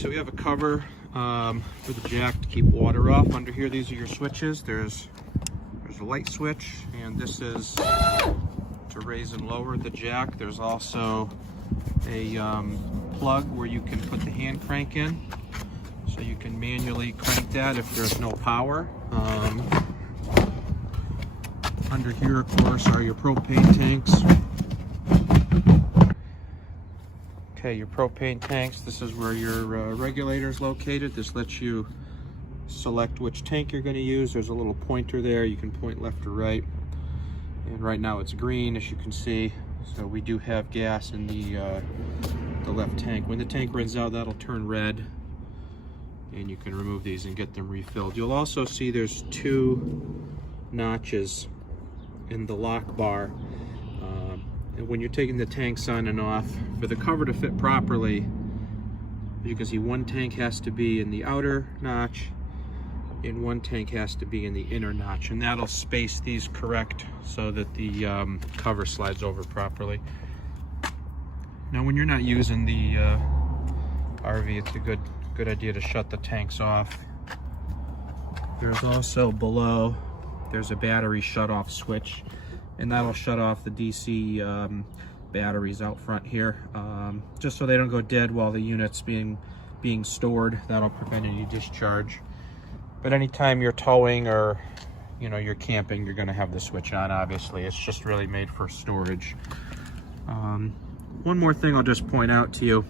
So we have a cover for the jack to keep water off. Under here, these are your switches. There's a light switch, and this is to raise and lower the jack. There's also a plug where you can put the hand crank in, so you can manually crank that if there's no power. Under here, of course, are your propane tanks. Okay, your propane tanks, this is where your regulator is located. This lets you select which tank you're going to use. There's a little pointer there. You can point left or right. And right now it's green, as you can see. So we do have gas in the left tank. When the tank runs out, that'll turn red. And you can remove these and get them refilled. You'll also see there's two notches in the lock bar. And when you're taking the tanks on and off, for the cover to fit properly, you can see one tank has to be in the outer notch and one tank has to be in the inner notch, and that'll space these correct so that the cover slides over properly. Now when you're not using the RV, it's a good idea to shut the tanks off. There's also below, there's a battery shut-off switch, and that'll shut off the DC batteries out front here, just so they don't go dead while the unit's being stored. That'll prevent any discharge. But anytime you're towing or you're camping, you're going to have the switch on. Obviously, it's just really made for storage. One more thing I'll just point out to you.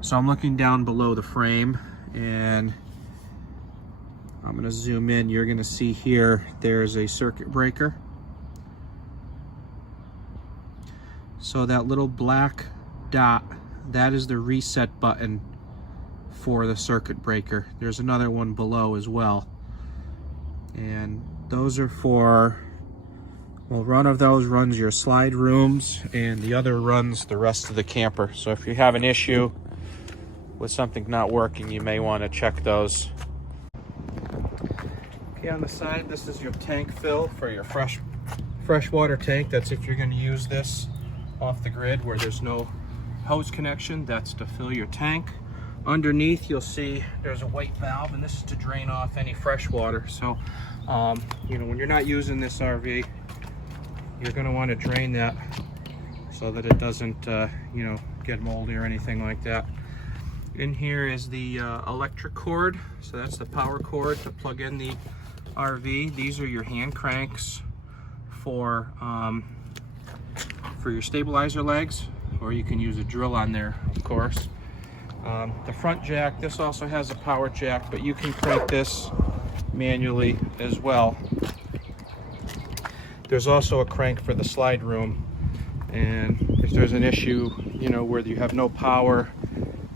So I'm looking down below the frame, and I'm going to zoom in. You're going to see here there's a circuit breaker. So that little black dot, that is the reset button for the circuit breaker. There's another one below as well. And those are for, well, one of those runs your slide rooms and the other runs the rest of the camper. So if you have an issue with something not working, you may want to check those. Okay, on the side, this is your tank fill for your fresh water tank. That's if you're going to use this off the grid where there's no hose connection. That's to fill your tank. Underneath, you'll see there's a white valve, and this is to drain off any fresh water. So when you're not using this RV, you're going to want to drain that so that it doesn't get moldy or anything like that. In here is the electric cord, so that's the power cord to plug in the RV. These are your hand cranks for your stabilizer legs, or you can use a drill on there, of course. The front jack, this also has a power jack, but you can crank this manually as well. There's also a crank for the slide room, and if there's an issue, where you have no power,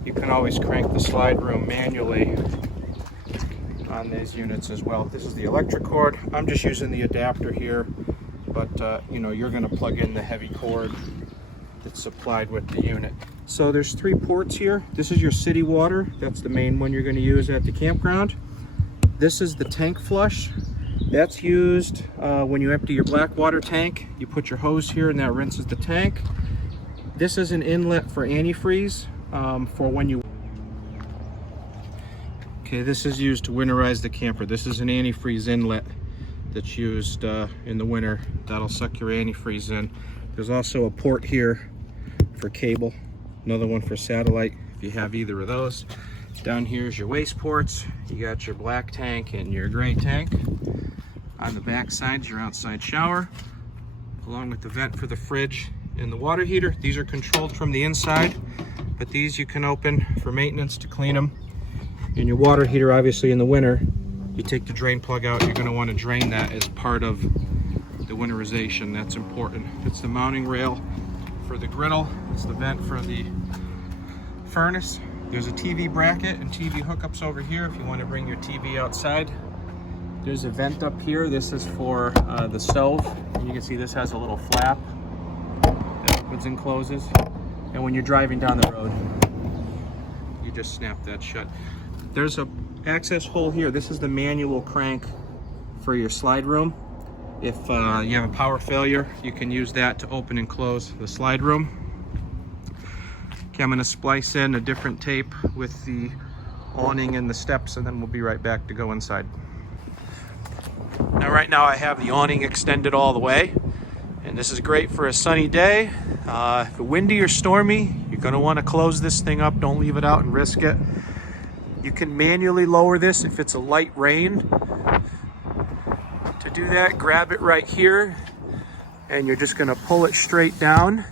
you can always crank the slide room manually on these units as well. This is the electric cord. I'm just using the adapter here, but you're going to plug in the heavy cord that's supplied with the unit. So there's 3 ports here. This is your city water. That's the main one you're going to use at the campground. This is the tank flush. That's used when you empty your black water tank. You put your hose here and that rinses the tank. This is an inlet for antifreeze for when you... Okay, this is used to winterize the camper. This is an antifreeze inlet that's used in the winter. That'll suck your antifreeze in. There's also a port here for cable, another one for satellite if you have either of those. Down here is your waste ports. You got your black tank and your gray tank. On the back side is your outside shower, along with the vent for the fridge and the water heater. These are controlled from the inside, but these you can open for maintenance to clean them. And your water heater, obviously in the winter, you take the drain plug out, you're going to want to drain that as part of the winterization. That's important. It's the mounting rail for the griddle. It's the vent for the furnace. There's a TV bracket and TV hookups over here if you want to bring your TV outside. There's a vent up here. This is for the stove. You can see this has a little flap that opens and closes. And when you're driving down the road, you just snap that shut. There's a access hole here. This is the manual crank for your slide room. If you have a power failure, you can use that to open and close the slide room. Okay, I'm going to splice in a different tape with the awning and the steps, and then we'll be right back to go inside. Now right now I have the awning extended all the way, and this is great for a sunny day. If it's windy or stormy, you're going to want to close this thing up. Don't leave it out and risk it. You can manually lower this if it's a light rain. To do that, grab it right here, and you're just going to pull it straight down,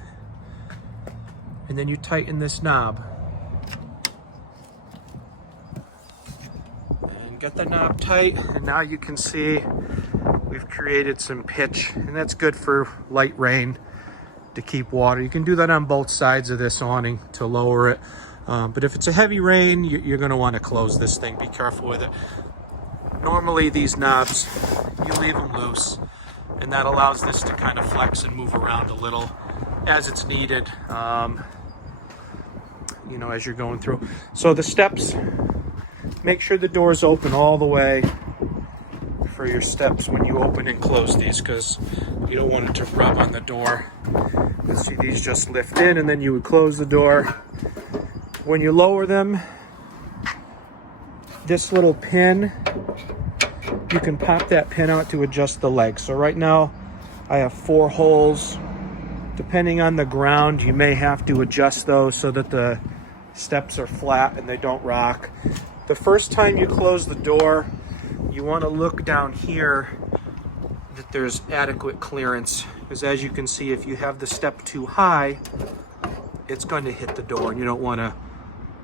and then you tighten this knob. And get the knob tight, and now you can see we've created some pitch, and that's good for light rain to keep water. You can do that on both sides of this awning to lower it. But if it's a heavy rain, you're going to want to close this thing. Be careful with it. Normally these knobs, you leave them loose, and that allows this to kind of flex and move around a little as it's needed, you know, as you're going through. So the steps, make sure the door's open all the way for your steps when you open and close these, because you don't want it to rub on the door. You'll see these just lift in, and then you would close the door. When you lower them, this little pin, you can pop that pin out to adjust the legs. So right now I have 4 holes. Depending on the ground, you may have to adjust those so that the steps are flat and they don't rock. The first time you close the door, you want to look down here that there's adequate clearance, because as you can see, if you have the step too high, it's going to hit the door, and you don't want to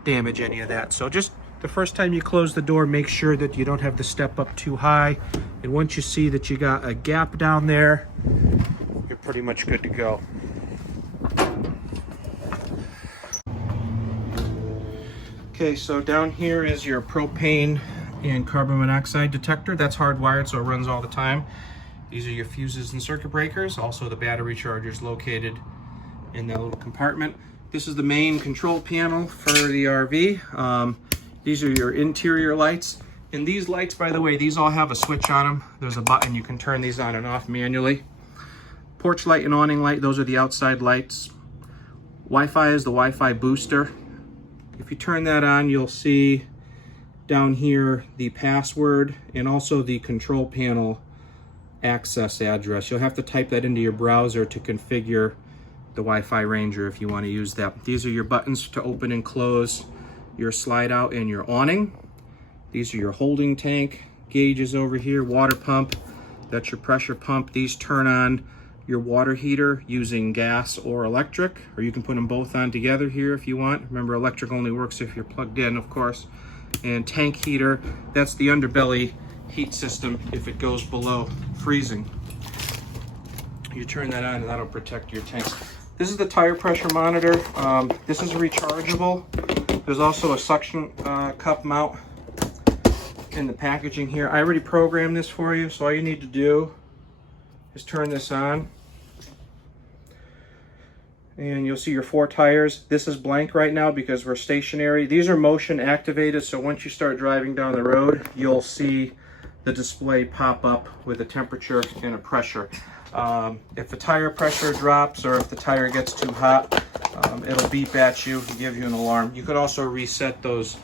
damage any of that. So just the first time you close the door, make sure that you don't have the step up too high, and once you see that you got a gap down there, you're pretty much good to go. Okay, so down here is your propane and carbon monoxide detector. That's hardwired, so it runs all the time. These are your fuses and circuit breakers. Also the battery charger is located in that little compartment. This is the main control panel for the RV. These are your interior lights. And these lights, by the way, these all have a switch on them. There's a button, you can turn these on and off manually. Porch light and awning light, those are the outside lights. Wi-Fi is the Wi-Fi booster. If you turn that on, you'll see down here the password and also the control panel access address. You'll have to type that into your browser to configure the Wi-Fi Ranger if you want to use that. These are your buttons to open and close your slide out and your awning. These are your holding tank gauges over here, water pump, that's your pressure pump. These turn on your water heater using gas or electric, or you can put them both on together here if you want. Remember, electric only works if you're plugged in, of course. And tank heater, that's the underbelly heat system if it goes below freezing. You turn that on and that'll protect your tanks. This is the tire pressure monitor. This is rechargeable. There's also a suction cup mount in the packaging here. I already programmed this for you, so all you need to do is turn this on. And you'll see your 4 tires. This is blank right now because we're stationary. These are motion activated, so once you start driving down the road, you'll see the display pop up with a temperature and a pressure. If the tire pressure drops or if the tire gets too hot, it'll beep at you and give you an alarm. You could also reset those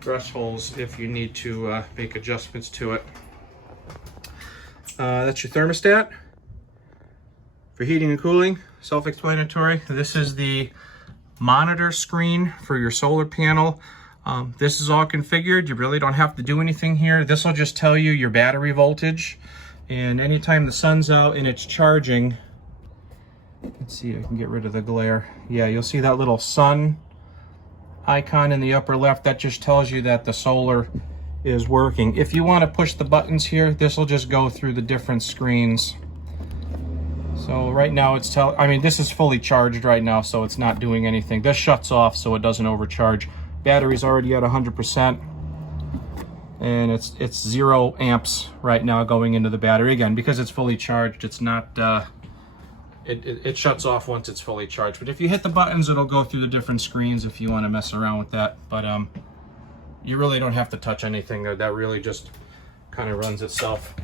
thresholds if you need to make adjustments to it. That's your thermostat for heating and cooling, self-explanatory. This is the monitor screen for your solar panel. This is all configured. You really don't have to do anything here. This will just tell you your battery voltage, and anytime the sun's out and it's charging, let's see, I can get rid of the glare. Yeah, you'll see that little sun icon in the upper left. That just tells you that the solar is working. If you want to push the buttons here, this will just go through the different screens. So right now it's this is fully charged right now, so it's not doing anything. This shuts off so it doesn't overcharge. Battery's already at 100%, and it's 0 amps right now going into the battery. Again, because it's fully charged, it's not it shuts off once it's fully charged. But if you hit the buttons, it'll go through the different screens if you want to mess around with that. But you really don't have to touch anything. That really just kind of runs itself.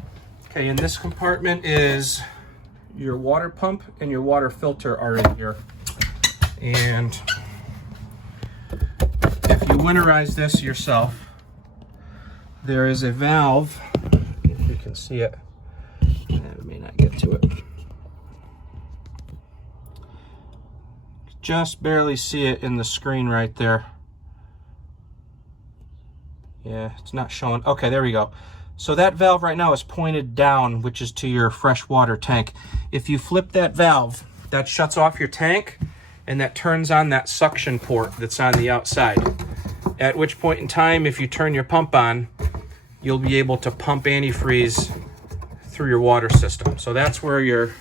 Okay, in this compartment is your water pump and your water filter are in here. And if you winterize this yourself, there is a valve, if you can see it, I may not get to it. Just barely see it in the screen right there. Yeah, it's not showing. Okay, there we go. So that valve right now is pointed down, which is to your freshwater tank. If you flip that valve, that shuts off your tank, and that turns on that suction port that's on the outside. At which point in time, if you turn your pump on, you'll be able to pump antifreeze through your water system. So that's where you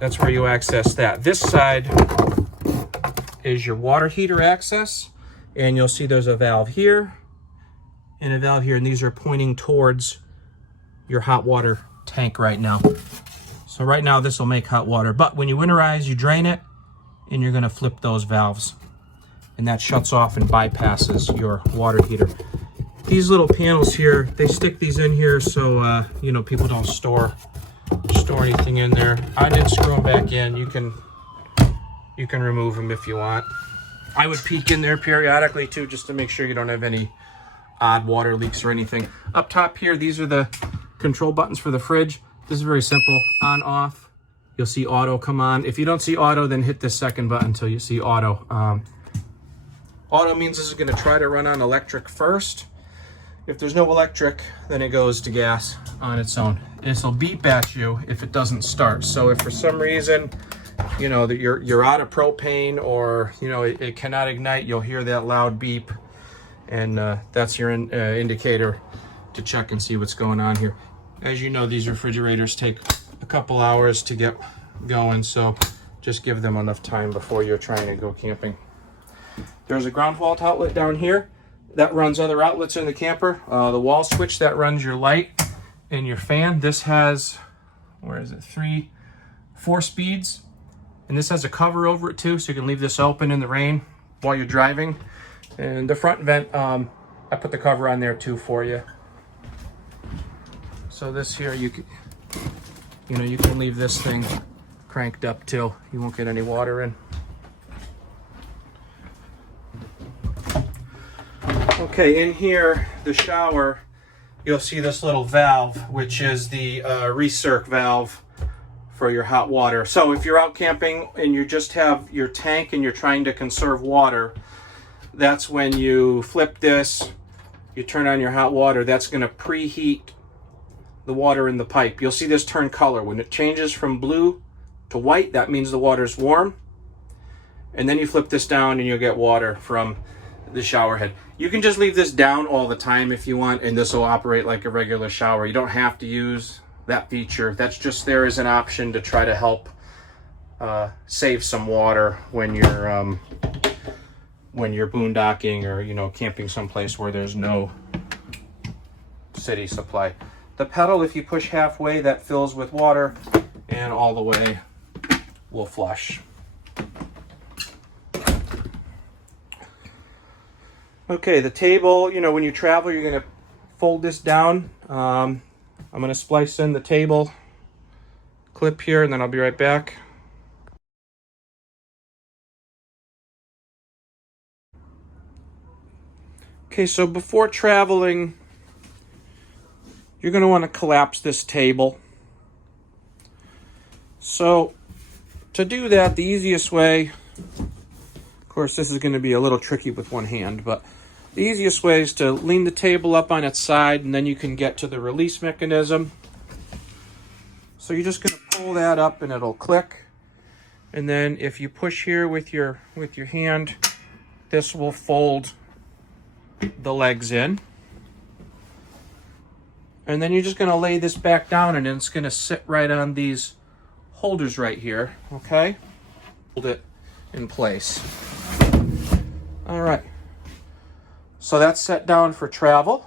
access that. This side is your water heater access, and you'll see there's a valve here and a valve here, and these are pointing towards your hot water tank right now. So right now this will make hot water, but when you winterize, you drain it, and you're gonna flip those valves, and that shuts off and bypasses your water heater. These little panels here, they stick these in here so you know, people don't store anything in there. I did screw them back in. You can remove them if you want. I would peek in there periodically too, just to make sure you don't have any odd water leaks or anything. Up top here, these are the control buttons for the fridge. This is very simple. On, off. You'll see auto come on. If you don't see auto, then hit this second button until you see auto. Auto means this is going to try to run on electric first. If there's no electric, then it goes to gas on its own. This will beep at you if it doesn't start. So if for some reason, you know, that you're out of propane, or you know it cannot ignite, you'll hear that loud beep, and that's your indicator to check and see what's going on here. As you know, these refrigerators take a couple hours to get going, so just give them enough time before you're trying to go camping. There's a ground fault outlet down here that runs other outlets in the camper. The wall switch that runs your light and your fan. This has, where is it, 4 speeds, and this has a cover over it too, so you can leave this open in the rain while you're driving. And the front vent, I put the cover on there too for you. So this here, you can leave this thing cranked up too. You won't get any water in. Okay, in here, the shower, you'll see this little valve, which is the recirc valve for your hot water. So if you're out camping and you just have your tank and you're trying to conserve water, that's when you flip this, you turn on your hot water, that's gonna preheat the water in the pipe. You'll see this turn color. When it changes from blue to white, that means the water's warm. And then you flip this down and you'll get water from the shower head. You can just leave this down all the time if you want, and this will operate like a regular shower. You don't have to use that feature. That's just there as an option to try to help save some water when you're boondocking or, you know, camping someplace where there's no city supply. The pedal, if you push halfway, that fills with water, and all the way will flush. Okay, the table, you know, when you travel, you're going to fold this down. I'm going to splice in the table clip here, and then I'll be right back. Okay, so before traveling, you're going to want to collapse this table. So to do that, the easiest way, of course this is going to be a little tricky with one hand, but the easiest way is to lean the table up on its side, and then you can get to the release mechanism. So you're just going to pull that up and it'll click. And then if you push here with your hand, this will fold the legs in. And then you're just going to lay this back down, and it's going to sit right on these holders right here, okay? Hold it in place. All right. So that's set down for travel.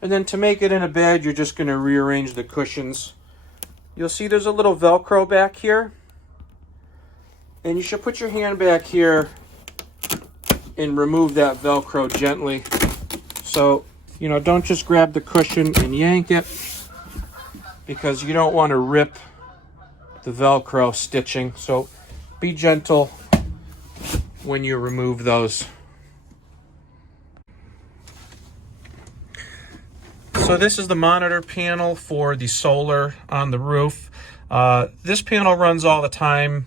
And then to make it in a bed, you're just going to rearrange the cushions. You'll see there's a little Velcro back here. And you should put your hand back here and remove that Velcro gently. So, you know, don't just grab the cushion and yank it, because you don't want to rip the Velcro stitching. So be gentle when you remove those. So this is the monitor panel for the solar on the roof. This panel runs all the time.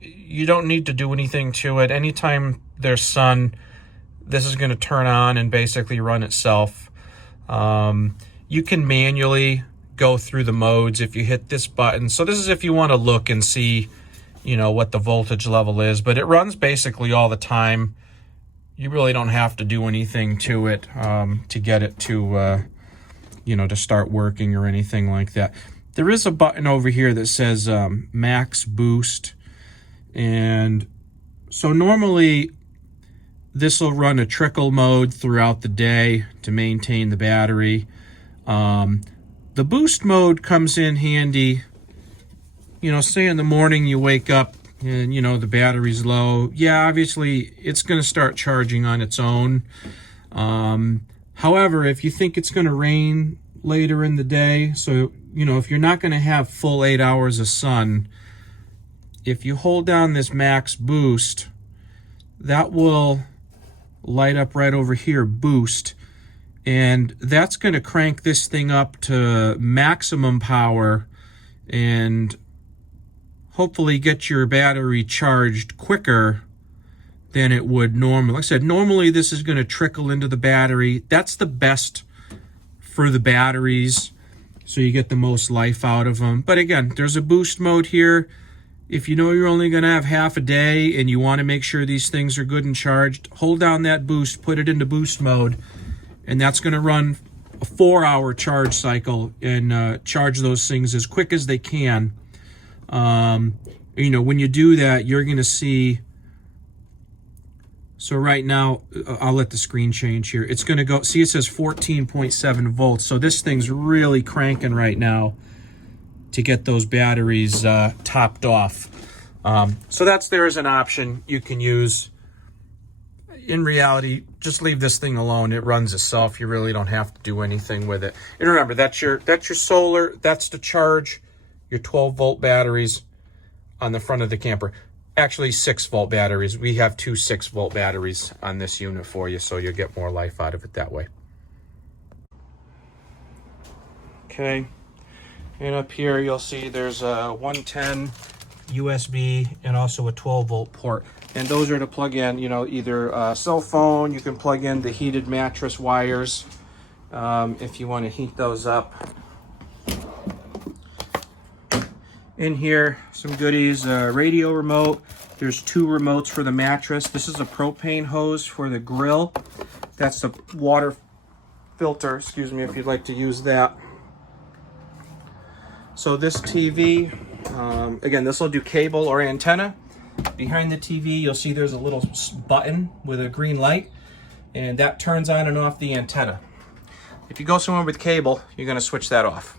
You don't need to do anything to it. Anytime there's sun, this is going to turn on and basically run itself. You can manually go through the modes if you hit this button. So this is if you want to look and see, you know, what the voltage level is, but it runs basically all the time. You really don't have to do anything to it to get it to, you know, to start working or anything like that. There is a button over here that says max boost. And so normally this will run a trickle mode throughout the day to maintain the battery. The boost mode comes in handy, you know, say in the morning you wake up and, you know, the battery's low. Yeah, obviously it's going to start charging on its own. However, if you think it's going to rain later in the day, so, you know, if you're not going to have full 8 hours of sun, if you hold down this max boost, that will light up right over here, boost, and that's going to crank this thing up to maximum power and hopefully get your battery charged quicker than it would normally. Like I said, normally this is going to trickle into the battery. That's the best for the batteries, so you get the most life out of them. But again, there's a boost mode here. If you know you're only going to have half a day and you want to make sure these things are good and charged, hold down that boost, put it into boost mode, and that's going to run a 4-hour charge cycle and charge those things as quick as they can. You know, when you do that, you're going to see. So right now, I'll let the screen change here. It's going to go, see, it says 14.7 volts. So this thing's really cranking right now to get those batteries topped off. So that's there as an option you can use. In reality, just leave this thing alone. It runs itself. You really don't have to do anything with it. And remember, that's your solar. That's to charge your 12-volt batteries on the front of the camper. Actually, 6-volt batteries. We have two 6-volt batteries on this unit for you, so you'll get more life out of it that way. Okay. And up here, you'll see there's a 110 USB and also a 12-volt port. And those are to plug in, you know, either a cell phone. You can plug in the heated mattress wires if you want to heat those up. In here, some goodies, radio remote. There's 2 remotes for the mattress. This is a propane hose for the grill. That's the water filter, excuse me, if you'd like to use that. So this TV, again, this will do cable or antenna. Behind the TV, you'll see there's a little button with a green light, and that turns on and off the antenna. If you go somewhere with cable, you're going to switch that off.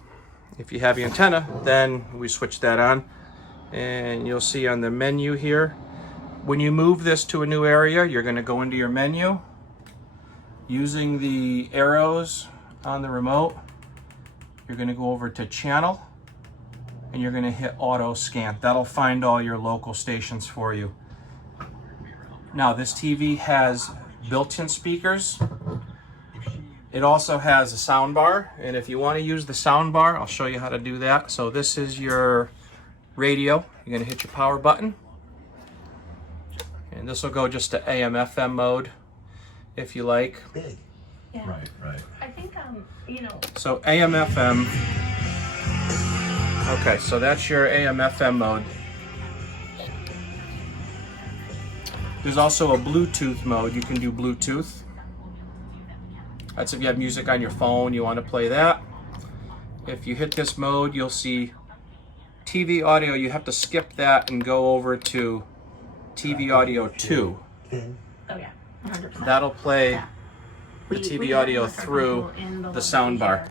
If you have the antenna, then we switch that on. And you'll see on the menu here, when you move this to a new area, you're going to go into your menu. Using the arrows on the remote, you're going to go over to channel, and you're going to hit auto scan. That'll find all your local stations for you. Now, this TV has built-in speakers. It also has a sound bar, and if you want to use the sound bar, I'll show you how to do that. So this is your radio. You're going to hit your power button, and this will go just to AM/FM mode if you like. Big. Yeah. Right. I think, you know. So AM/FM. Okay, so that's your AM/FM mode. There's also a Bluetooth mode. You can do Bluetooth. That's if you have music on your phone, you want to play that. If you hit this mode, you'll see TV audio. You have to skip that and go over to TV audio 2. Oh yeah, 100%. That'll play the TV audio through the sound bar.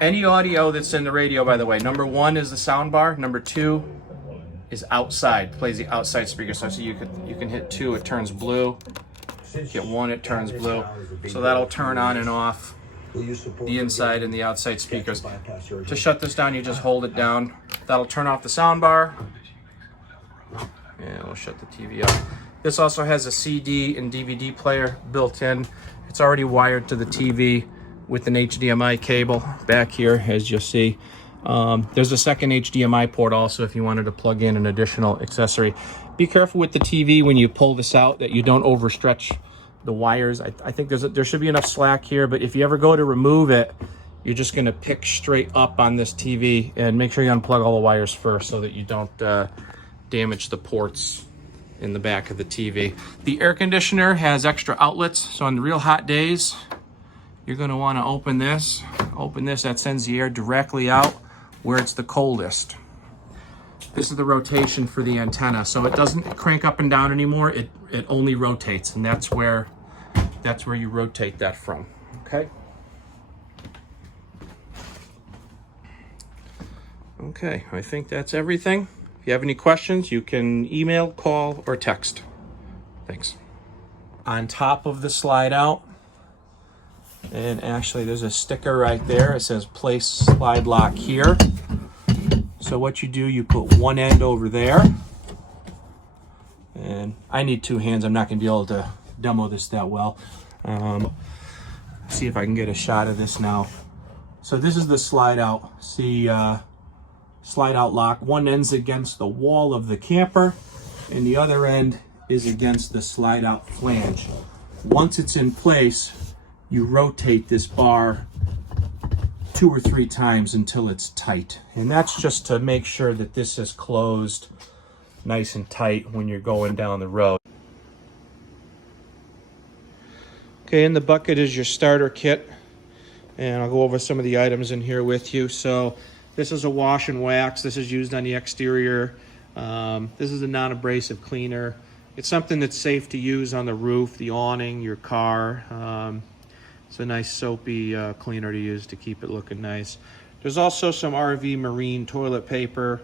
Any audio that's in the radio, by the way, number 1 is the sound bar. Number 2 is outside, plays the outside speaker. So you can hit 2, it turns blue. Hit 1, it turns blue. So that'll turn on and off the inside and the outside speakers. To shut this down, you just hold it down. That'll turn off the sound bar. And we'll shut the TV off. This also has a CD and DVD player built in. It's already wired to the TV with an HDMI cable back here, as you'll see. There's a second HDMI port also if you wanted to plug in an additional accessory. Be careful with the TV when you pull this out that you don't overstretch the wires. I think there should be enough slack here, but if you ever go to remove it, you're just going to pick straight up on this TV, and make sure you unplug all the wires first so that you don't damage the ports in the back of the TV. The air conditioner has extra outlets, so on the real hot days, you're going to want to open this. That sends the air directly out where it's the coldest. This is the rotation for the antenna, so it doesn't crank up and down anymore. It only rotates, and that's where you rotate that from. Okay. Okay, I think that's everything. If you have any questions, you can email, call, or text. Thanks. On top of the slide out, and actually there's a sticker right there. It says place slide lock here. So what you do, you put one end over there. And I need two hands. I'm not going to be able to demo this that well. See if I can get a shot of this now. So this is the slide out. See, slide out lock. One end's against the wall of the camper, and the other end is against the slide out flange. Once it's in place, you rotate this bar 2 or 3 times until it's tight. And that's just to make sure that this is closed nice and tight when you're going down the road. Okay, in the bucket is your starter kit, and I'll go over some of the items in here with you. So this is a wash and wax. This is used on the exterior. This is a non-abrasive cleaner. It's something that's safe to use on the roof, the awning, your car. It's a nice soapy cleaner to use to keep it looking nice. There's also some RV marine toilet paper.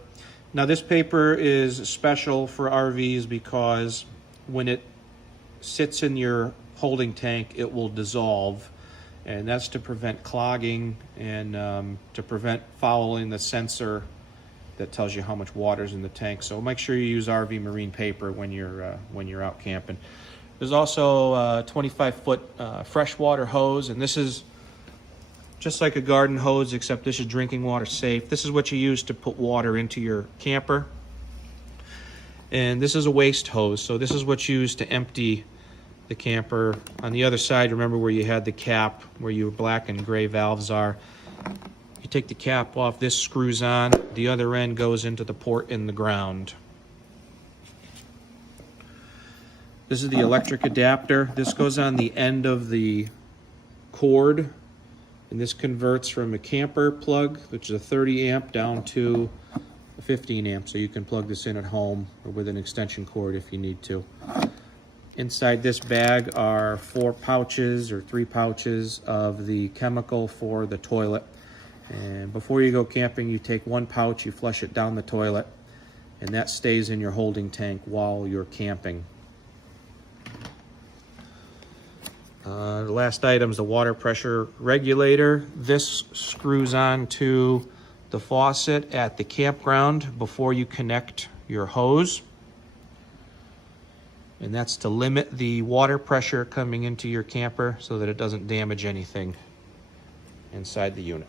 Now this paper is special for RVs because when it sits in your holding tank, it will dissolve. And that's to prevent clogging and to prevent fouling the sensor that tells you how much water's in the tank. So make sure you use RV marine paper when you're out camping. There's also a 25-foot freshwater hose, and this is just like a garden hose, except this is drinking water safe. This is what you use to put water into your camper. And this is a waste hose, so this is what's used to empty the camper. On the other side, remember where you had the cap, where your black and gray valves are. You take the cap off, this screws on, the other end goes into the port in the ground. This is the electric adapter. This goes on the end of the cord, and this converts from a camper plug, which is a 30 amp, down to a 15 amp, so you can plug this in at home or with an extension cord if you need to. Inside this bag are 4 pouches or 3 pouches of the chemical for the toilet. And before you go camping, you take 1 pouch, you flush it down the toilet, and that stays in your holding tank while you're camping. The last item is the water pressure regulator. This screws on to the faucet at the campground before you connect your hose. And that's to limit the water pressure coming into your camper so that it doesn't damage anything inside the unit.